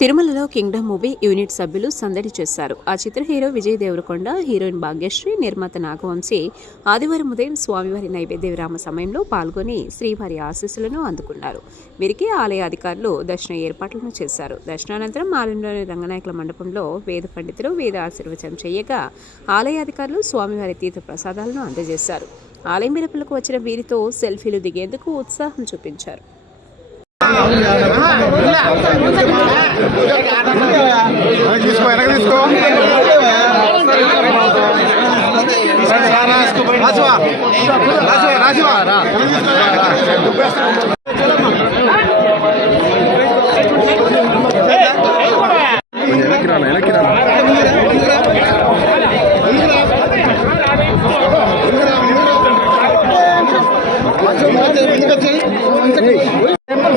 తిరుమలలో Kingdom movie unit సభ్యులు సందడి చేశారు. ఆ చిత్ర హీరో విజయ్ దేవరకొండ, హీరోయిన్ భాగ్యశ్రీ, నిర్మాత నాగవంశీ ఆదివారం ఉదయం స్వామివారి నైవేద్య విరామ సమయంలో పాల్గొని శ్రీవారి ఆశీస్సులను అందుకున్నారు. వీరికి ఆలయ అధికారులు దర్శన ఏర్పాట్లను చేశారు. దర్శనానంతరం ఆలయంలోని రంగనాయకుల మండపంలో వేద పండితులు వేద ఆశీర్వచనం చేయగా ఆలయ అధికారులు స్వామివారి తీర్థ ప్రసాదాలను అందజేశారు. ఆలయం వెలుపలకు వచ్చిన వీరితో సెల్ఫీలు దిగేందుకు ఉత్సాహం చూపించారు.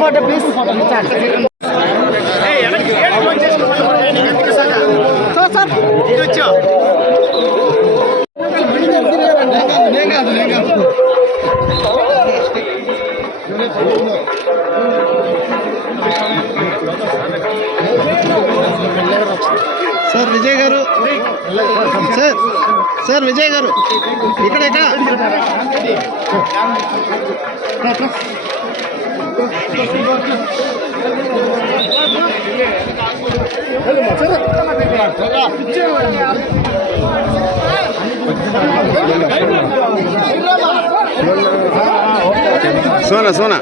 Photo please. Sir Vijay garu. Sir Vijay garu. Ikkada. Sona.